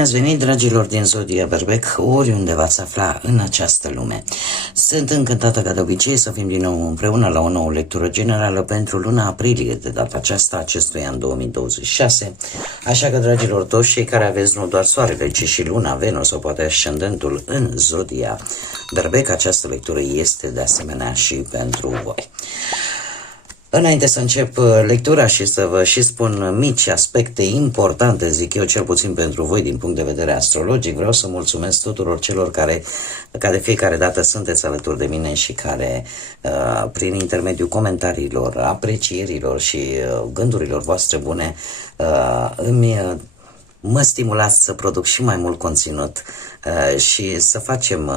Bine ați venit, dragilor din Zodia Berbec, oriunde v-ați afla în această lume. Sunt încântată ca de obicei să fim din nou împreună la o nouă lectură generală pentru luna aprilie, de data aceasta, acestui an 2026. Așa că, dragilor, toți cei care aveți nu doar soarele, ci și luna, Venus sau poate ascendentul în Zodia Berbec, această lectură este de asemenea și pentru voi. Înainte să încep lectura și să vă și spun mici aspecte importante, zic eu, cel puțin pentru voi din punct de vedere astrologic, vreau să mulțumesc tuturor celor care, ca de fiecare dată, sunteți alături de mine și care, prin intermediul comentariilor, aprecierilor și gândurilor voastre bune, mă stimulați să produc și mai mult conținut și să facem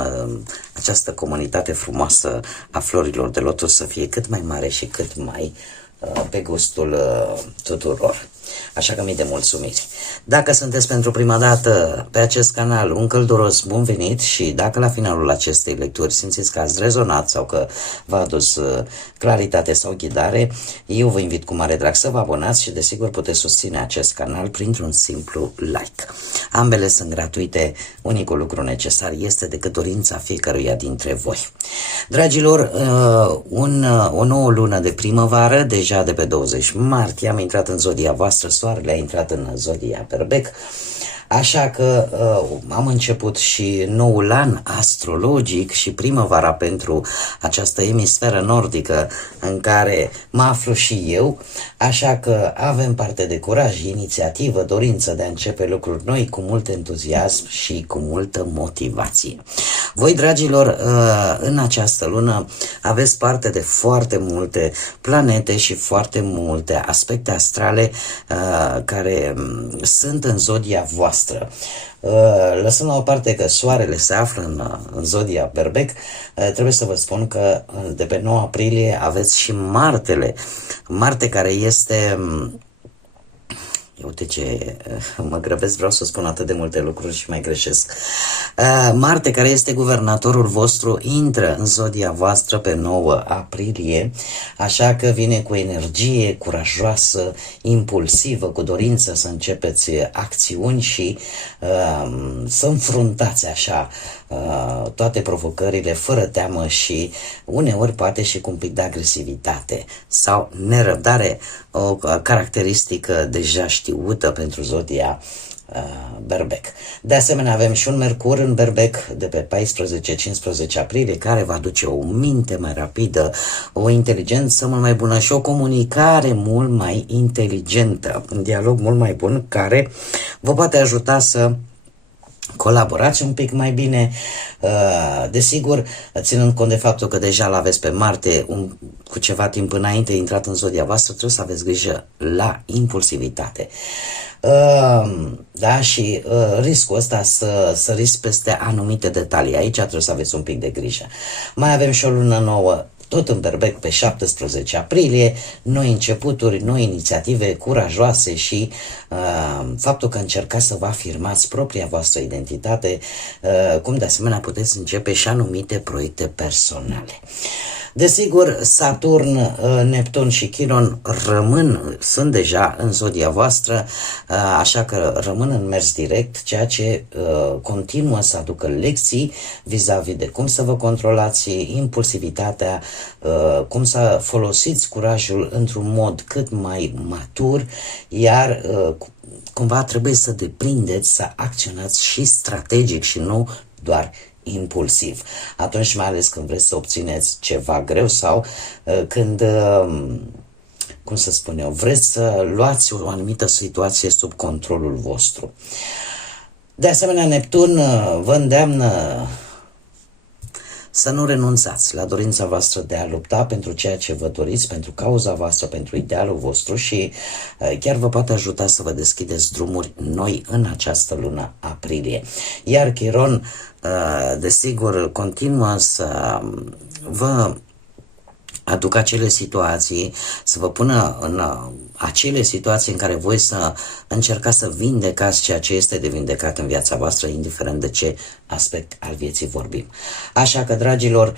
această comunitate frumoasă a florilor de lotus să fie cât mai mare și cât mai pe gustul tuturor. Așa că mii de mulțumiri. Dacă sunteți pentru prima dată pe acest canal, un călduros bun venit și dacă la finalul acestei lecturi simțiți că ați rezonat sau că v-a adus claritate sau ghidare, eu vă invit cu mare drag să vă abonați și desigur puteți susține acest canal printr-un simplu like. Ambele sunt gratuite, unicul lucru necesar este decât dorința fiecăruia dintre voi. Dragilor, o nouă lună de primăvară, deja de pe 20 martie, am intrat în zodia voastră, soarele a intrat în zodia Berbec, așa că am început și noul an astrologic și primăvara pentru această emisferă nordică în care mă aflu și eu, așa că avem parte de curaj, inițiativă, dorință de a începe lucruri noi cu mult entuziasm și cu multă motivație. Voi, dragilor, în această lună aveți parte de foarte multe planete și foarte multe aspecte astrale care sunt în zodia voastră. Lăsând la o parte că soarele se află în zodia Berbec, trebuie să vă spun că de pe 9 aprilie aveți și Martele. Marte care este... Uite ce mă grăbesc, vreau să spun atât de multe lucruri și mai greșesc. Marte, care este guvernatorul vostru, intră în zodia voastră pe 9 aprilie, așa că vine cu energie curajoasă, impulsivă, cu dorință să începeți acțiuni și să înfruntați așa toate provocările fără teamă și uneori poate și cu un pic de agresivitate sau nerăbdare, o caracteristică deja știută pentru zodia Berbec. De asemenea avem și un Mercur în Berbec de pe 14-15 aprilie care va aduce o minte mai rapidă, o inteligență mult mai bună și o comunicare mult mai inteligentă, un dialog mult mai bun care vă poate ajuta să colaborați un pic mai bine, desigur, ținând cont de faptul că deja l-aveți pe Marte cu ceva timp înainte intrat în zodia voastră, trebuie să aveți grijă la impulsivitate. Da, și riscul ăsta să săriți peste anumite detalii. Aici trebuie să aveți un pic de grijă. Mai avem și o lună nouă tot în Berbec pe 17 aprilie, noi începuturi, noi inițiative curajoase și faptul că încercați să vă afirmați propria voastră identitate, cum de asemenea puteți începe și anumite proiecte personale. Desigur, Saturn, Neptun și Chiron sunt deja în zodia voastră, așa că rămân în mers direct, ceea ce continuă să aducă lecții vis-a-vis de cum să vă controlați impulsivitatea, cum să folosiți curajul într-un mod cât mai matur, iar cumva trebuie să deprindeți, să acționați și strategic și nu doar impulsiv. Atunci, mai ales când vreți să obțineți ceva greu sau când, cum să spun eu, vreți să luați o anumită situație sub controlul vostru. De asemenea, Neptun vă îndeamnă să nu renunțați la dorința voastră de a lupta pentru ceea ce vă doriți, pentru cauza voastră, pentru idealul vostru și chiar vă poate ajuta să vă deschideți drumuri noi în această lună aprilie. Iar Chiron, desigur, continuă să vă aduc acele situații, să vă pună în acele situații în care voi să încercați să vindecați ceea ce este de vindecat în viața voastră, indiferent de ce aspect al vieții vorbim. Așa că, dragilor,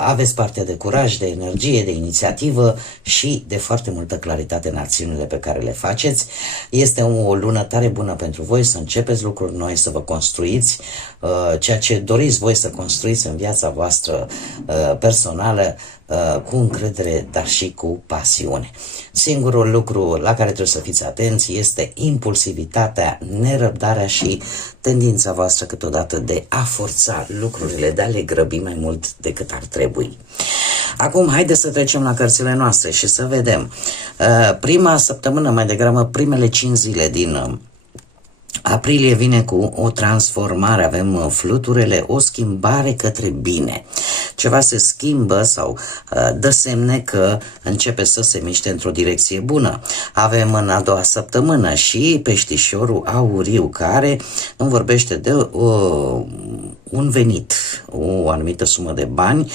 aveți parte de curaj, de energie, de inițiativă și de foarte multă claritate în acțiunile pe care le faceți. Este o lună tare bună pentru voi să începeți lucruri noi, să vă construiți ceea ce doriți voi să construiți în viața voastră personală, cu încredere, dar și cu pasiune. Singurul lucru la care trebuie să fiți atenți este impulsivitatea, nerăbdarea și tendința voastră câteodată de a forța lucrurile, de a le grăbi mai mult decât ar trebui. Acum, haideți să trecem la cărțile noastre și să vedem. Prima săptămână, mai degrabă primele 5 zile din aprilie vine cu o transformare, avem fluturele, o schimbare către bine. Ceva se schimbă sau dă semne că începe să se miște într-o direcție bună. Avem în a doua săptămână și peștișorul auriu, care îmi vorbește de un venit, o anumită sumă de bani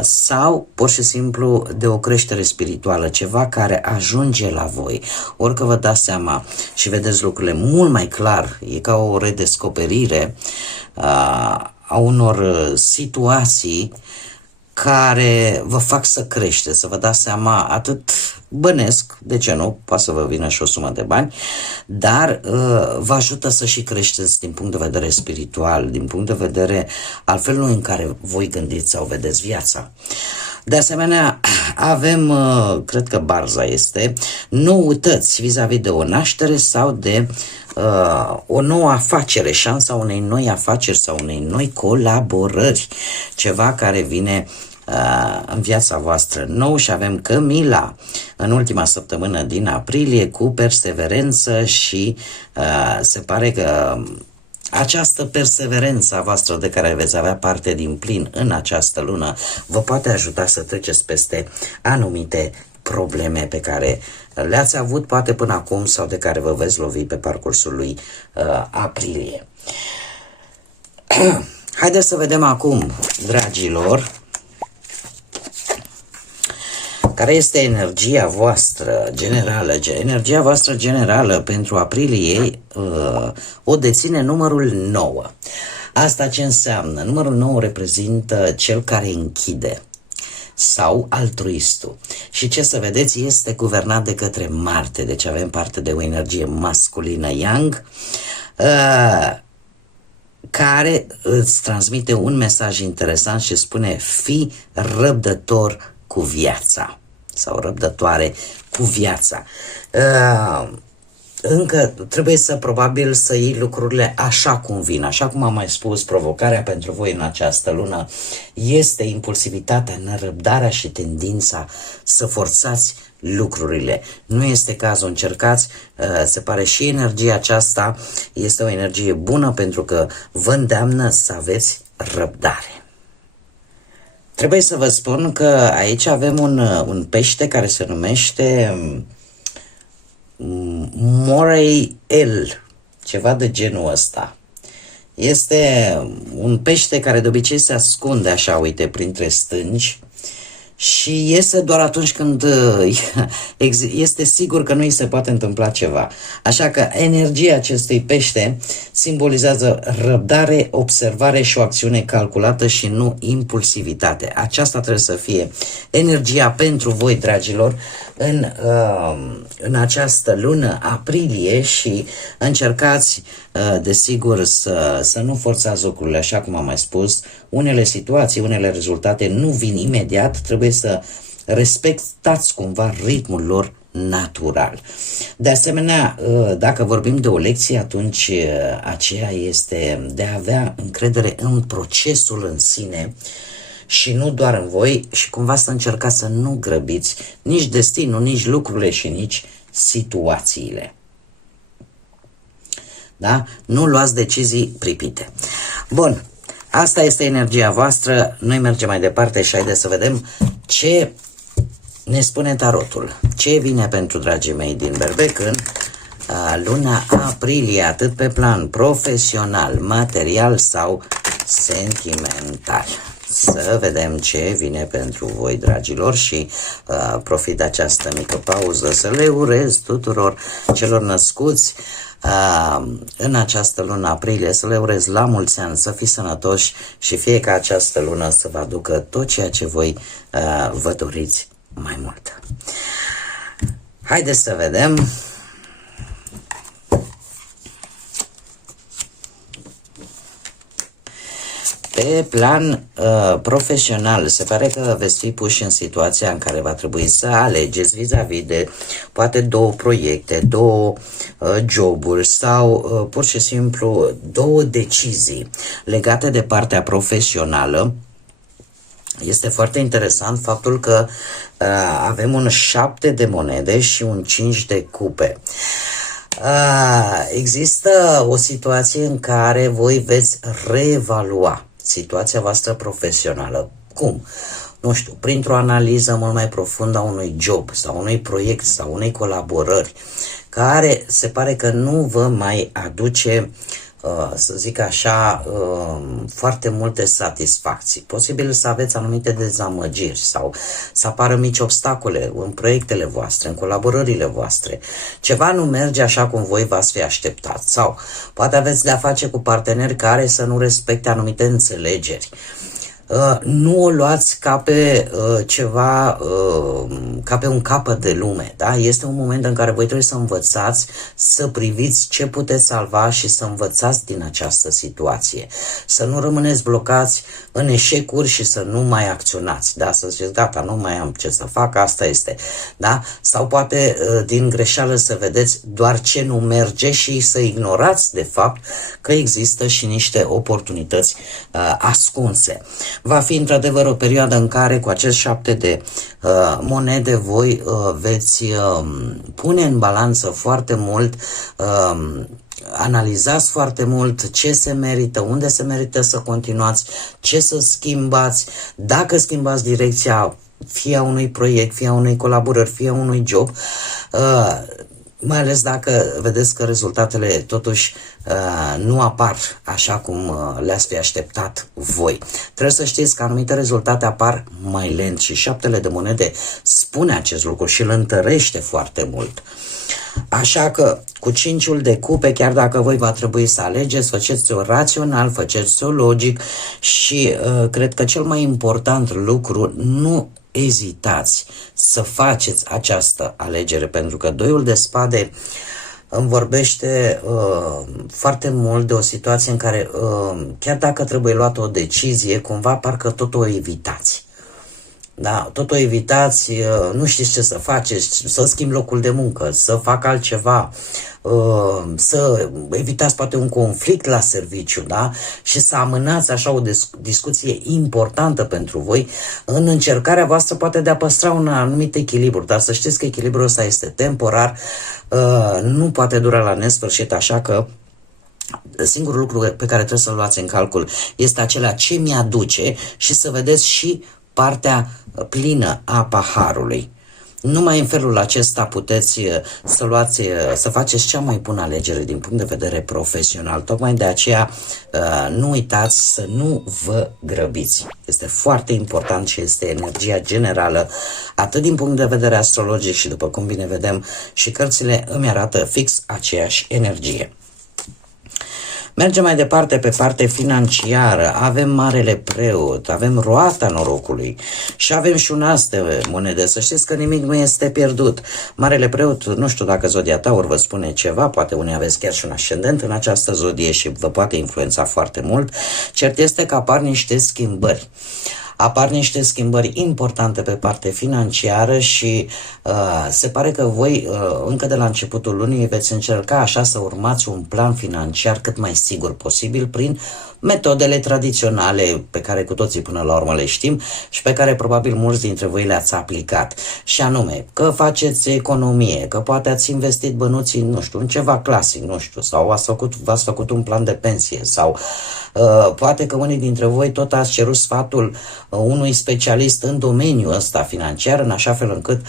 sau pur și simplu de o creștere spirituală, ceva care ajunge la voi. Orică vă dați seama și vedeți lucrurile mult mai clar, e ca o redescoperire a unor situații care vă fac să creșteți, să vă dați seama, atât bănesc, de ce nu, poate să vă vină și o sumă de bani, dar vă ajută să și creșteți din punct de vedere spiritual, din punct de vedere al felului în care voi gândiți sau vedeți viața. De asemenea, avem, cred că Barza este, noutăți vis-a-vis de o naștere sau de o nouă afacere, șansa unei noi afaceri sau unei noi colaborări, ceva care vine în viața voastră nou. Și avem Camila în ultima săptămână din aprilie cu perseverență și se pare că această perseverență a voastră de care veți avea parte din plin în această lună vă poate ajuta să treceți peste anumite probleme pe care le-ați avut poate până acum sau de care vă veți lovi pe parcursul lui aprilie. Haideți să vedem acum, dragilor, care este energia voastră generală. Energia voastră generală pentru aprilie o deține numărul 9. Asta ce înseamnă? Numărul 9 reprezintă cel care închide sau altruistul. Și ce să vedeți, este guvernat de către Marte, deci avem parte de o energie masculină yang, care îți transmite un mesaj interesant și spune: fii răbdător cu viața sau răbdătoare cu viața. Încă trebuie să probabil să iei lucrurile așa cum vin. Așa cum am mai spus, provocarea pentru voi în această lună este impulsivitatea, nerăbdarea și tendința să forțați lucrurile. Nu este cazul, încercați, se pare și energia aceasta este o energie bună pentru că vă îndeamnă să aveți răbdare. Trebuie să vă spun că aici avem un pește care se numește Moray L, ceva de genul ăsta. Este un pește care de obicei se ascunde așa, uite, printre stânci și iese doar atunci când este sigur că nu îi se poate întâmpla ceva. Așa că energia acestui pește simbolizează răbdare, observare și o acțiune calculată și nu impulsivitate. Aceasta trebuie să fie energia pentru voi, dragilor, în această lună aprilie și încercați, desigur, să nu forțați lucrurile, așa cum am mai spus. Unele situații, unele rezultate nu vin imediat, trebuie să respectați cumva ritmul lor natural. De asemenea, dacă vorbim de o lecție, atunci aceea este de a avea încredere în procesul în sine și nu doar în voi și cumva să încercați să nu grăbiți nici destinul, nici lucrurile și nici situațiile. Da? Nu luați decizii pripite. Bun, asta este energia voastră. Noi mergem mai departe și haideți să vedem ce ne spune tarotul. Ce vine pentru dragii mei din Berbec în luna aprilie, atât pe plan profesional, material sau sentimental. să vedem ce vine pentru voi, dragilor, și profit de această mică pauză să le urez tuturor celor născuți în această lună aprilie, să le urez la mulți ani, să fiți sănătoși și fie ca această lună să vă aducă tot ceea ce voi vă doriți mai mult. Haideți să vedem. Pe plan profesional, se pare că veți fi puși în situația în care va trebui să alegeți vis-a-vis de poate două proiecte, două joburi sau pur și simplu două decizii legate de partea profesională. Este foarte interesant faptul că avem un 7 de monede și un 5 de cupe. Există o situație în care voi veți reevalua situația voastră profesională. Cum? Nu știu, printr-o analiză mult mai profundă a unui job sau unui proiect sau unei colaborări care se pare că nu vă mai aduce, să zic așa, foarte multe satisfacții. Posibil să aveți anumite dezamăgiri sau să apară mici obstacole în proiectele voastre, în colaborările voastre. Ceva nu merge așa cum voi v-ați fi așteptat sau poate aveți de-a face cu parteneri care să nu respecte anumite înțelegeri. Nu o luați ca pe ceva, ca pe un capăt de lume, da? Este un moment în care voi trebuie să învățați, să priviți ce puteți salva și să învățați din această situație. Să nu rămâneți blocați în eșecuri și să nu mai acționați, da? Să ziceți, gata, nu mai am ce să fac, asta este, da? Sau poate din greșeală să vedeți doar ce nu merge și să ignorați de fapt că există și niște oportunități ascunse. Va fi într-adevăr o perioadă în care cu acest 7 de monede voi veți pune în balanță foarte mult, analizați foarte mult ce se merită, unde se merită să continuați, ce să schimbați, dacă schimbați direcția fie a unui proiect, fie a unei colaborări, fie a unui job, mai ales dacă vedeți că rezultatele totuși nu apar așa cum le-ați fi așteptat voi. Trebuie să știți că anumite rezultate apar mai lent și 7 de monede spune acest lucru și îl întărește foarte mult. Așa că cu 5-ul de cupe, chiar dacă voi va trebui să alegeți, faceți-o rațional, faceți-o logic și cred că cel mai important lucru, nu ezitați să faceți această alegere, pentru că 2-ul de spade îmi vorbește foarte mult de o situație în care chiar dacă trebuie luată o decizie, cumva parcă tot o evitați. Da, tot o evitați, nu știți ce să faceți, să schimbi locul de muncă, să fac altceva, să evitați poate un conflict la serviciu, da? Și să amânați așa o discuție importantă pentru voi în încercarea voastră poate de a păstra un anumit echilibru, dar să știți că echilibrul ăsta este temporar, nu poate dura la nesfârșit, așa că singurul lucru pe care trebuie să-l luați în calcul este acela ce mi-aduce și să vedeți și partea plină a paharului. Numai în felul acesta puteți să faceți cea mai bună alegere din punct de vedere profesional. Tocmai de aceea nu uitați să nu vă grăbiți. Este foarte important și este energia generală, atât din punct de vedere astrologic și după cum bine vedem și cărțile îmi arată fix aceeași energie. Mergem mai departe pe partea financiară, avem Marele Preot, avem Roata Norocului și avem și un as de monede. Să știți că nimic nu este pierdut. Marele Preot, nu știu dacă zodia Taur vă spune ceva, poate unii aveți chiar și un ascendent în această zodie și vă poate influența foarte mult. Cert este că apar niște schimbări. Apar niște schimbări importante pe partea financiară și se pare că voi încă de la începutul lunii veți încerca așa să urmați un plan financiar cât mai sigur posibil prin metodele tradiționale pe care cu toții până la urmă le știm și pe care probabil mulți dintre voi le-ați aplicat. Și anume, că faceți economie, că poate ați investit bănuții, nu știu, în ceva clasic, nu știu, sau v-ați făcut un plan de pensie sau poate că unii dintre voi tot ați cerut sfatul unui specialist în domeniul ăsta financiar, în așa fel încât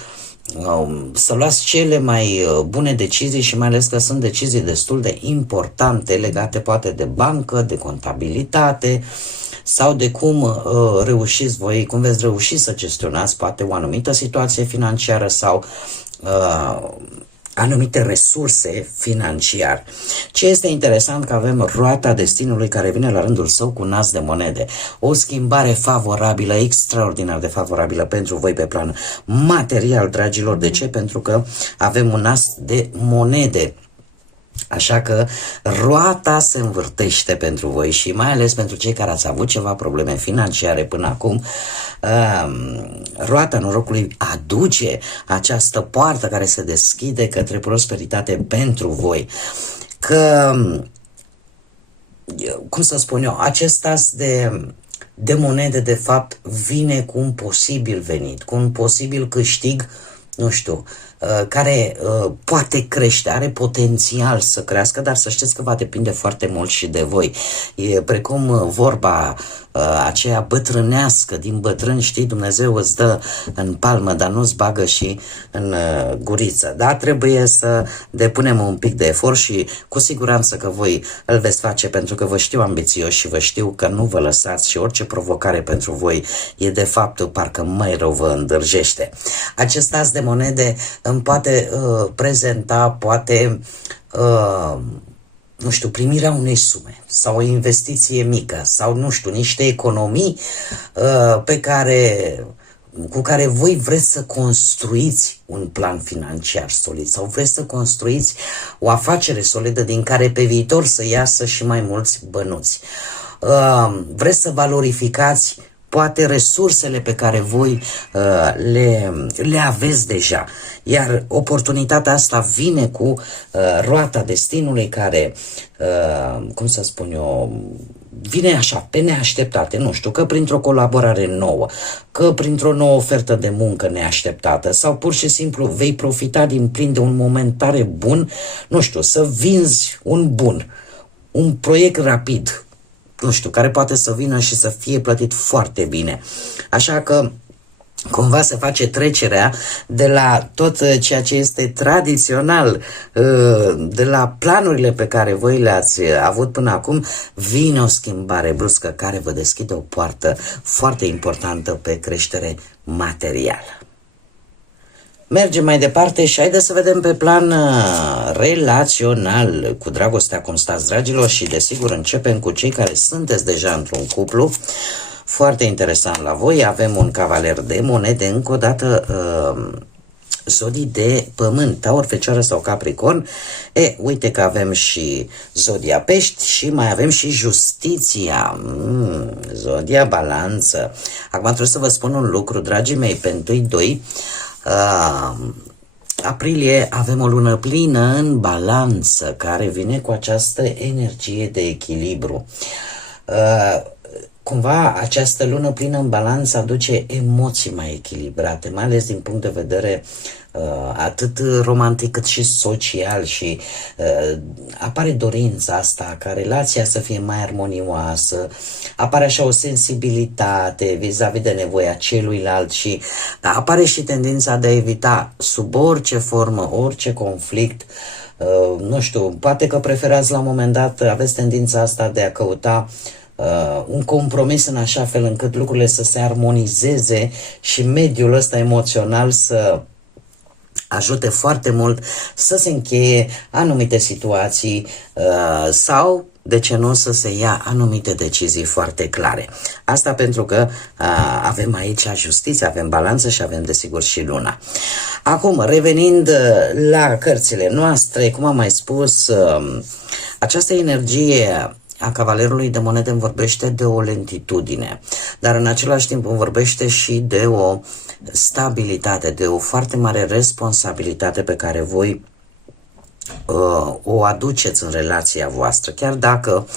să luați cele mai bune decizii și mai ales că sunt decizii destul de importante legate poate de bancă, de contabilitate, sau de cum reușiți voi, cum veți reuși să gestionați poate o anumită situație financiară sau anumite resurse financiare. Ce este interesant că avem roata destinului care vine la rândul său cu nas de monede. O schimbare favorabilă, extraordinar de favorabilă pentru voi pe plan material, dragilor. De ce? Pentru că avem un nas de monede. Așa că roata se învârtește pentru voi și mai ales pentru cei care ați avut ceva probleme financiare până acum. Roata norocului aduce această poartă care se deschide către prosperitate pentru voi. Că, cum să spun eu, acest as de monede de fapt vine cu un posibil venit, cu un posibil câștig, nu știu, care poate crește, are potențial să crească, dar să știți că va depinde foarte mult și de voi. E precum vorba aceea bătrânească din bătrân, știi, Dumnezeu îți dă în palmă, dar nu-ți bagă și în guriță. Da, trebuie să depunem un pic de efort și cu siguranță că voi îl veți face, pentru că vă știu ambițioși și vă știu că nu vă lăsați și orice provocare pentru voi e de fapt parcă mai rău vă îndârjește. Acest as de monede îmi poate prezenta, poate nu știu, primirea unei sume sau o investiție mică sau, nu știu, niște economii cu care voi vreți să construiți un plan financiar solid sau vreți să construiți o afacere solidă din care pe viitor să iasă și mai mulți bănuți. Vreți să valorificați poate resursele pe care voi le aveți deja. Iar oportunitatea asta vine cu roata destinului care, cum să spun eu, vine așa, pe neașteptate, nu știu, că printr-o colaborare nouă, că printr-o nouă ofertă de muncă neașteptată sau pur și simplu vei profita din plin de un moment tare bun, nu știu, să vinzi un bun, un proiect rapid, nu știu, care poate să vină și să fie plătit foarte bine. Așa că cumva se face trecerea de la tot ceea ce este tradițional, de la planurile pe care voi le-ați avut până acum, vine o schimbare bruscă care vă deschide o poartă foarte importantă pe creștere materială. Mergem mai departe și haideți să vedem pe plan relațional. Cu dragostea cum stați, dragilor, și desigur începem cu cei care sunteți deja într-un cuplu. Foarte interesant la voi, avem un cavaler de monede, încă o dată zodii de pământ, Taur, Fecioară sau Capricorn. Uite că avem și zodia Pești și mai avem și Justiția, zodia Balanță. Acum trebuie să vă spun un lucru, dragii mei, pe 1-2 aprilie avem o lună plină în Balanță care vine cu această energie de echilibru. Cumva această lună plină în Balanță aduce emoții mai echilibrate, mai ales din punct de vedere atât romantic cât și social și apare dorința asta ca relația să fie mai armonioasă, apare așa o sensibilitate vis-a-vis de nevoia celuilalt și apare și tendința de a evita sub orice formă, orice conflict. Nu știu, poate că preferați la un moment dat, aveți tendința asta de a căuta un compromis în așa fel încât lucrurile să se armonizeze și mediul ăsta emoțional să ajute foarte mult să se încheie anumite situații sau, de ce nu, să se ia anumite decizii foarte clare. Asta pentru că avem aici Justiția, avem Balanță și avem desigur și Luna. Acum, revenind la cărțile noastre, cum am mai spus, această energie a cavalerului de monede îmi vorbește de o lentitudine, dar în același timp îmi vorbește și de o stabilitate, de o foarte mare responsabilitate pe care voi o aduceți în relația voastră. Chiar dacă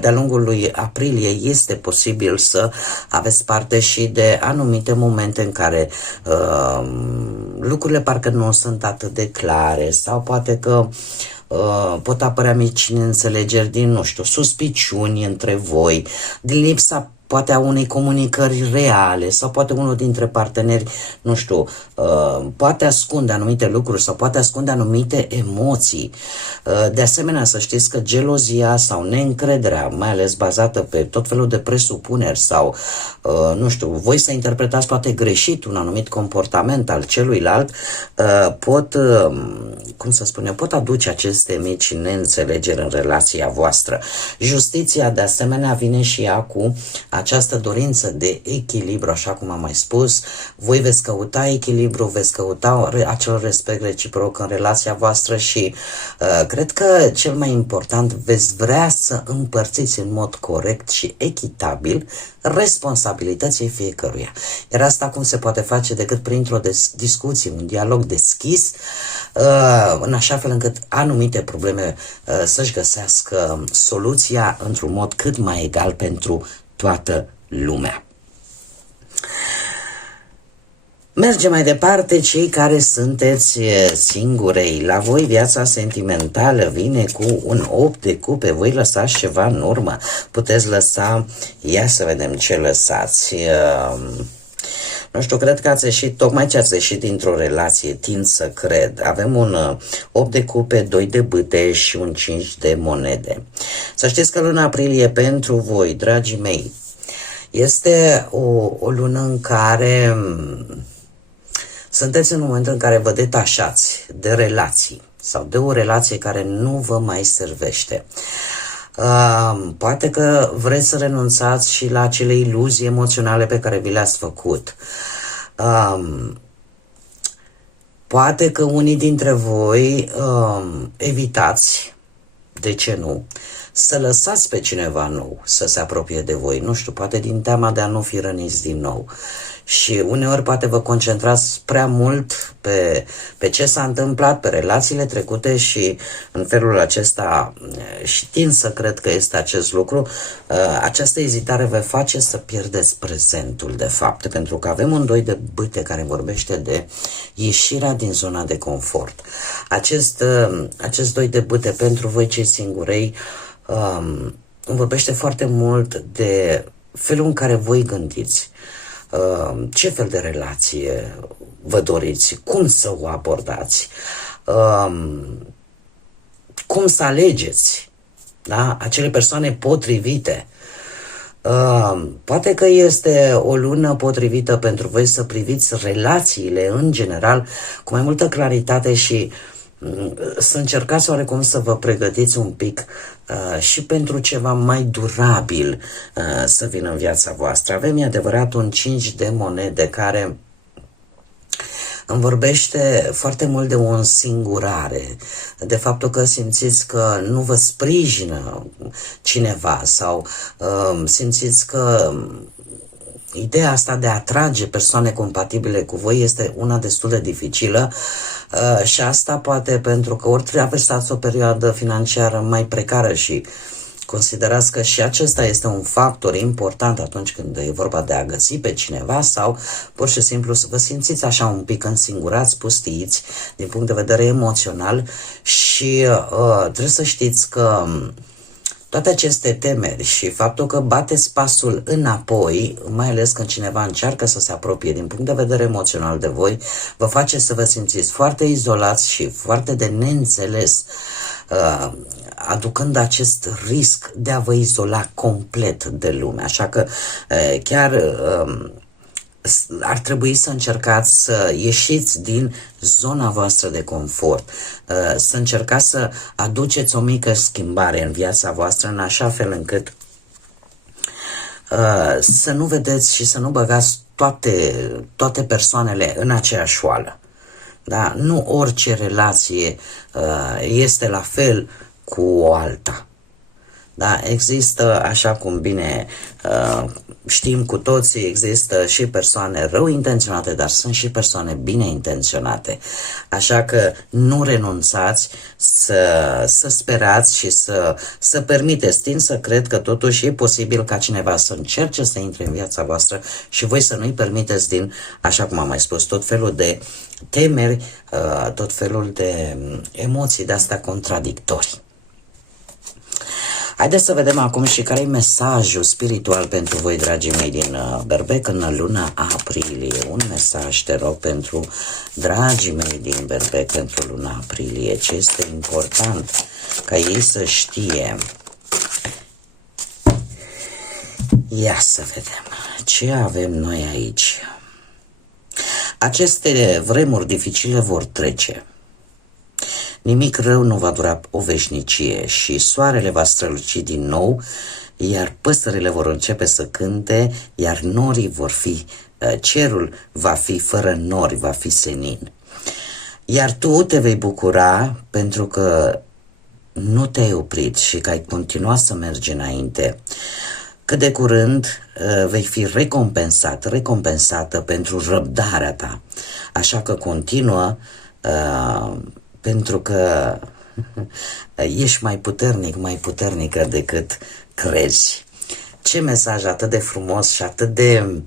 de-a lungul lui aprilie este posibil să aveți parte și de anumite momente în care lucrurile parcă nu sunt atât de clare sau poate că pot apărea mici neînțelegeri din, nu știu, suspiciuni între voi, din lipsa poate a unei comunicări reale sau poate unul dintre parteneri, nu știu, poate ascunde anumite lucruri sau poate ascunde anumite emoții. De asemenea, să știți că gelozia sau neîncrederea, mai ales bazată pe tot felul de presupuneri sau, nu știu, voi să interpretați poate greșit un anumit comportament al celuilalt, pot, cum să spun eu, pot aduce aceste mici neînțelegeri în relația voastră. Justiția, de asemenea, vine și ea cu această dorință de echilibru, așa cum am mai spus. Voi veți căuta echilibru, veți căuta acel respect reciproc în relația voastră și cred că cel mai important, veți vrea să împărțiți în mod corect și echitabil responsabilității fiecăruia. Iar asta cum se poate face decât printr-o discuție, un dialog deschis, în așa fel încât anumite probleme să-și găsească soluția într-un mod cât mai egal pentru toată lumea. Mergem mai departe, cei care sunteți singurei. La voi viața sentimentală vine cu un 8 de cupe. Voi lăsați ceva în urmă. Puteți lăsa, ia să vedem ce lăsați. Nu știu, cred că ați ieșit, tocmai ce ați ieșit dintr-o relație, tind să cred. Avem un 8 de cupe, 2 de bâte și un 5 de monede. Să știți că luna aprilie pentru voi, dragii mei, este o lună în care sunteți în momentul în care vă detașați de relații sau de o relație care nu vă mai servește. Poate că vreți să renunțați și la acele iluzii emoționale pe care vi le-ați făcut. Poate că unii dintre voi evitați, de ce nu, să lăsați pe cineva nou să se apropie de voi. Nu știu, poate din teama de a nu fi răniți din nou. Și uneori poate vă concentrați prea mult pe ce s-a întâmplat, pe relațiile trecute și în felul acesta, știind să cred că este acest lucru, această ezitare vă face să pierdeți prezentul de fapt, pentru că avem un 2 de bâte care vorbește de ieșirea din zona de confort. Acest 2 de bâte pentru voi cei singurei vorbește foarte mult de felul în care voi gândiți. Ce fel de relație vă doriți, cum să o abordați, cum să alegeți, da? Acele persoane potrivite. Poate că este o lună potrivită pentru voi să priviți relațiile în general cu mai multă claritate și să încercați oarecum să vă pregătiți un pic și pentru ceva mai durabil să vină în viața voastră. Avem, e adevărat, un 5 de monede care îmi vorbește foarte mult de o însingurare, de faptul că simțiți că nu vă sprijină cineva sau simțiți că ideea asta de a atrage persoane compatibile cu voi este una destul de dificilă și asta poate pentru că ori traversați o perioadă financiară mai precară și considerați că și acesta este un factor important atunci când e vorba de a găsi pe cineva sau pur și simplu să vă simțiți așa un pic însingurați, pustiiți din punct de vedere emoțional și trebuie să știți că toate aceste temeri și faptul că bateți pasul înapoi, mai ales când cineva încearcă să se apropie din punct de vedere emoțional de voi, vă face să vă simțiți foarte izolați și foarte de neînțeles, aducând acest risc de a vă izola complet de lume. Așa că chiar ar trebui să încercați să ieșiți din zona voastră de confort, să încercați să aduceți o mică schimbare în viața voastră în așa fel încât să nu vedeți și să nu băgați toate persoanele în aceeași oală. Da? Nu orice relație este la fel cu o alta. Da, există, așa cum bine știm cu toții, există și persoane rău intenționate, dar sunt și persoane bine intenționate. Așa că nu renunțați să sperați și să permiteți. Tind să cred că totuși e posibil ca cineva să încerce să intre în viața voastră și voi să nu-i permiteți din, așa cum am mai spus, tot felul de temeri, tot felul de emoții de astea contradictorii. Haideți să vedem acum și care e mesajul spiritual pentru voi, dragii mei, din Berbec în luna aprilie. Un mesaj, te rog, pentru dragii mei din Berbec pentru luna aprilie. Ce este important ca ei să știe. Ia să vedem ce avem noi aici. Aceste vremuri dificile vor trece. Nimic rău nu va dura o veșnicie și soarele va străluci din nou, iar păsările vor începe să cânte, iar norii vor fi, cerul va fi fără nori, va fi senin. Iar tu te vei bucura pentru că nu te-ai oprit și că ai continuat să mergi înainte. Cât de curând vei fi recompensată pentru răbdarea ta. Așa că continuă, pentru că ești mai puternic, mai puternică decât crezi. Ce mesaj atât de frumos și atât de,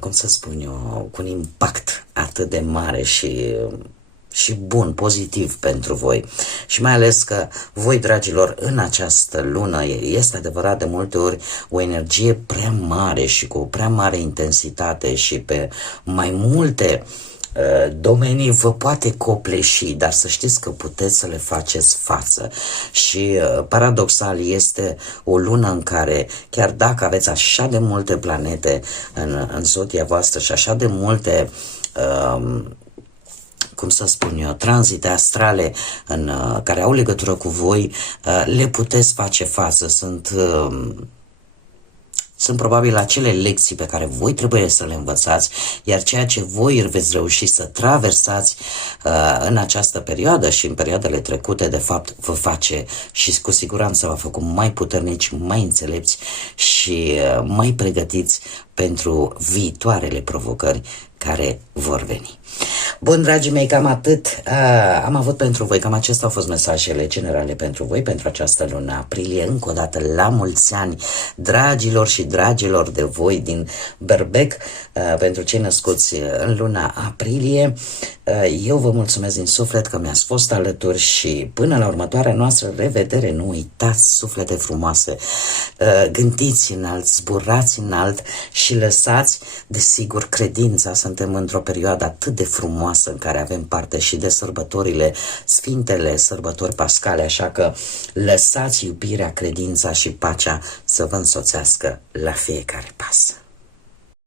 cum să spun eu, cu un impact atât de mare și bun, pozitiv pentru voi. Și mai ales că voi, dragilor, în această lună este adevărat de multe ori o energie prea mare și cu o prea mare intensitate și pe mai multe domenii vă poate copleși, dar să știți că puteți să le faceți față. Și paradoxal este o lună în care, chiar dacă aveți așa de multe planete în zodia voastră și așa de multe cum să spun eu, tranzite astrale care au legătură cu voi, le puteți face față. Sunt probabil acele lecții pe care voi trebuie să le învățați, iar ceea ce voi veți reuși să traversați în această perioadă și în perioadele trecute, de fapt, vă face și cu siguranță v-a făcut mai puternici, mai înțelepți și mai pregătiți pentru viitoarele provocări care vor veni. Bun, dragii mei, cam atât am avut pentru voi, cam acestea au fost mesajele generale pentru voi, pentru această lună aprilie. Încă o dată, la mulți ani, dragilor și dragilor de voi din Berbec, pentru cei născuți în luna aprilie. Eu vă mulțumesc din suflet că mi-ați fost alături și până la următoarea noastră revedere, nu uitați, suflete frumoase, gândiți înalt, zburați înalt și lăsați, desigur, credința. Suntem într-o perioadă atât de frumoasă în care avem parte și de sărbătorile, sfintele sărbători pascale, așa că lăsați iubirea, credința și pacea să vă însoțească la fiecare pas.